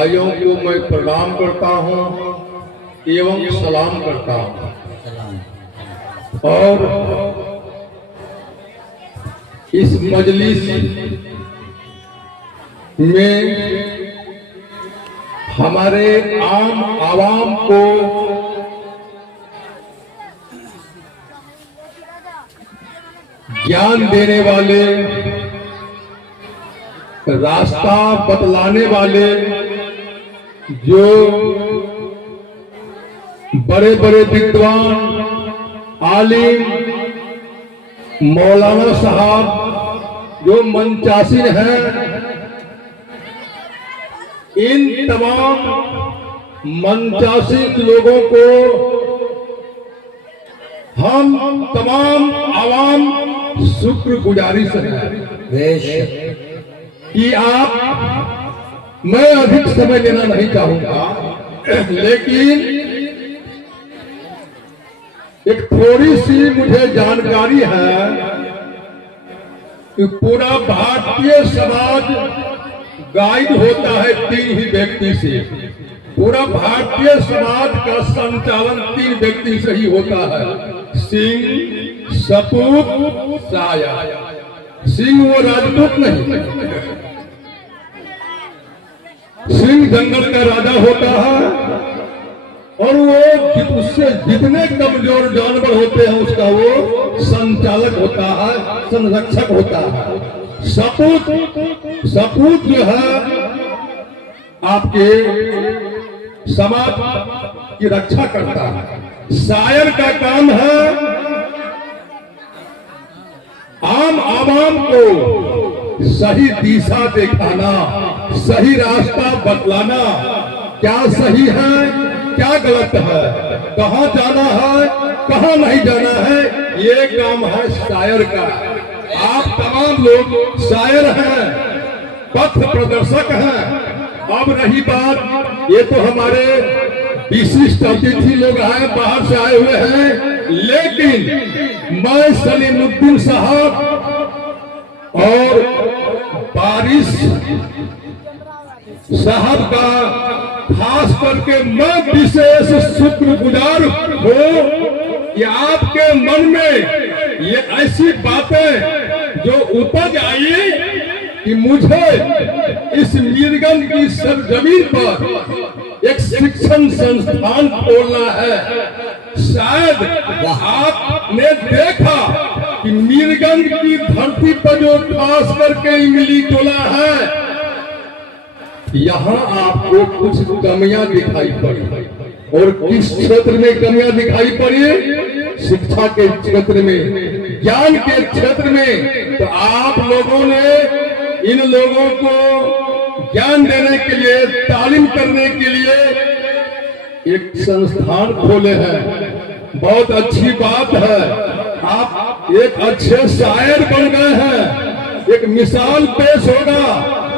भाइयों को मैं प्रणाम करता हूं एवं सलाम करता हूं। और इस मजलिस में हमारे आम आवाम को ज्ञान देने वाले, रास्ता बतलाने वाले जो बड़े बड़े विद्वान आलिम मौलाना साहब जो मंचासीन हैं, इन तमाम मंचासीन लोगों को हम तमाम आवाम शुक्रगुजारिश हैं कि आप, मैं अधिक समय लेना नहीं चाहूंगा, लेकिन एक थोड़ी सी मुझे जानकारी है कि पूरा भारतीय समाज गाइड होता है 3 ही व्यक्ति से। पूरा भारतीय समाज का संचालन 3 व्यक्ति से ही होता है, सिंह, सपूत, साया। सिंह वो राजपूत नहीं, सिंह जंगल का राजा होता है और वो उससे जितने कमजोर जानवर होते हैं उसका वो संचालक होता है, संरक्षक होता है। सपूत जो है आपके समाज की रक्षा करता है। शायर का काम है आम आवाम को सही दिशा दिखाना, सही रास्ता बतलाना, क्या सही है क्या गलत है, कहाँ जाना है कहाँ नहीं जाना है, ये काम है शायर का। आप तमाम लोग शायर हैं, पथ प्रदर्शक हैं। अब रही बात, ये तो हमारे विशिष्ट अतिथि लोग हैं, बाहर से आए हुए हैं, लेकिन मैं सलीमुद्दीन साहब और बारिश साहब का खास करके मैं विशेष शुक्रगुजार हूँ कि आपके मन में ये ऐसी बातें जो उपज आई कि मुझे इस मीरगंज की सरजमीन पर एक शिक्षण संस्थान खोलना है। शायद आपने देखा कि मीरगंज की धरती पर जो खास करके इमली टोला है, यहाँ आपको कुछ कमियां दिखाई पड़ी। और किस क्षेत्र में कमियां दिखाई पड़ी? शिक्षा के क्षेत्र में, ज्ञान के क्षेत्र में। तो आप लोगों ने इन लोगों को ज्ञान देने के लिए, तालीम करने के लिए एक संस्थान खोले हैं। बहुत अच्छी बात है। आप एक अच्छे शायर बन गए हैं। एक मिसाल पेश होगा,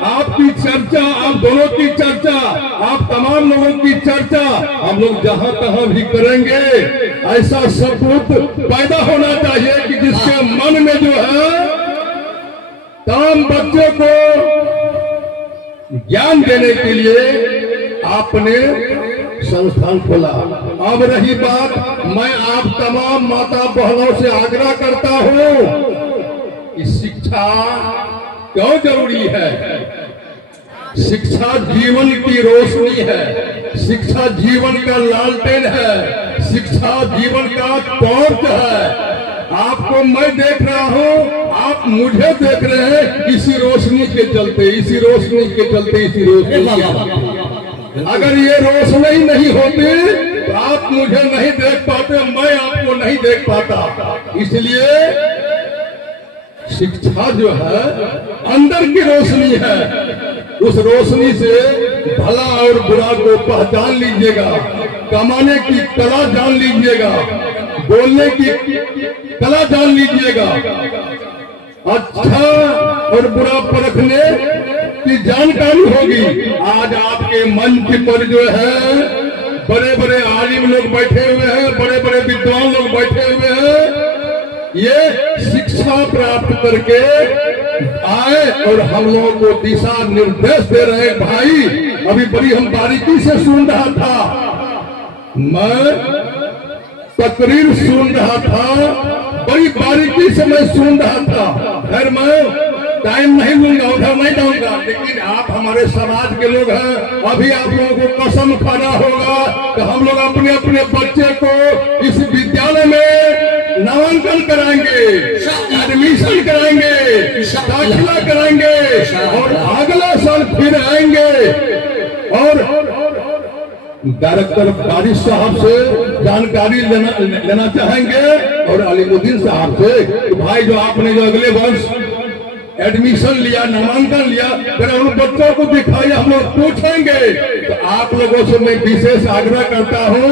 आपकी चर्चा, आप दोनों की चर्चा, आप तमाम लोगों की चर्चा हम लोग जहां तहां भी करेंगे। ऐसा सपूत पैदा होना चाहिए कि जिसके मन में जो है तमाम बच्चों को ज्ञान देने के लिए आपने संस्थान खोला। अब रही बात, मैं आप तमाम माता बहनों से आग्रह करता हूं कि शिक्षा क्यों जरूरी है। शिक्षा जीवन की रोशनी है, शिक्षा जीवन का लालटेन है, शिक्षा जीवन का टॉर्च है। आपको मैं देख रहा हूँ, आप मुझे देख रहे हैं, इसी रोशनी के चलते, इसी रोशनी के चलते, इसी रोशनी के चलते। अगर ये रोशनी नहीं होती तो आप मुझे नहीं देख पाते, मैं आपको नहीं देख पाता। इसलिए शिक्षा जो है अंदर की रोशनी है। उस रोशनी से भला और बुरा को पहचान लीजिएगा, कमाने की कला जान लीजिएगा, बोलने की कला जान लीजिएगा, अच्छा और बुरा परखने की जानकारी होगी। आज आपके मंच पर जो है बड़े बड़े आलिम लोग बैठे हुए हैं, बड़े बड़े विद्वान लोग बैठे हुए हैं। ये शिक्षा प्राप्त करके आए और हम लोगों को दिशा निर्देश दे रहे हैं। भाई अभी बड़ी हम बारीकी से सुन रहा था, मैं तकरीर सुन रहा था, बड़ी बारीकी से मैं सुन रहा था। खैर मैं टाइम नहीं लूंगा, उधर नहीं जाऊंगा, लेकिन आप हमारे समाज के लोग हैं, अभी आप लोगों को कसम खाना होगा कि हम लोग अपने अपने बच्चे को इस विद्यालय में नामांकन कराएंगे, एडमिशन कराएंगे, दाखिला कराएंगे और अगला साल फिर आएंगे और डायरेक्टर वारिस साहब से जानकारी लेना चाहेंगे और अलीमुद्दीन साहब से कि भाई जो आपने जो अगले वर्ष एडमिशन लिया, नामांकन लिया, फिर उन बच्चों को दिखाइए, हम लोग पूछेंगे। तो आप लोगों से मैं विशेष आग्रह करता हूं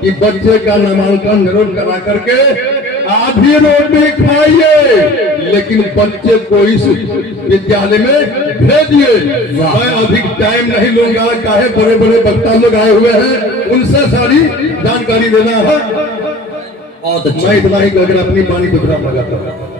कि बच्चे का नामांकन जरूर करा करके आधी रोटी खाइए, लेकिन बच्चे को इस विद्यालय में भेजिए। मैं अधिक टाइम नहीं लूंगा, चाहे बड़े बड़े वक्ता लोग आए हुए हैं, उनसे सारी जानकारी देना है। मैं इतना ही कहकर अपनी पानी को लगाता हूँ।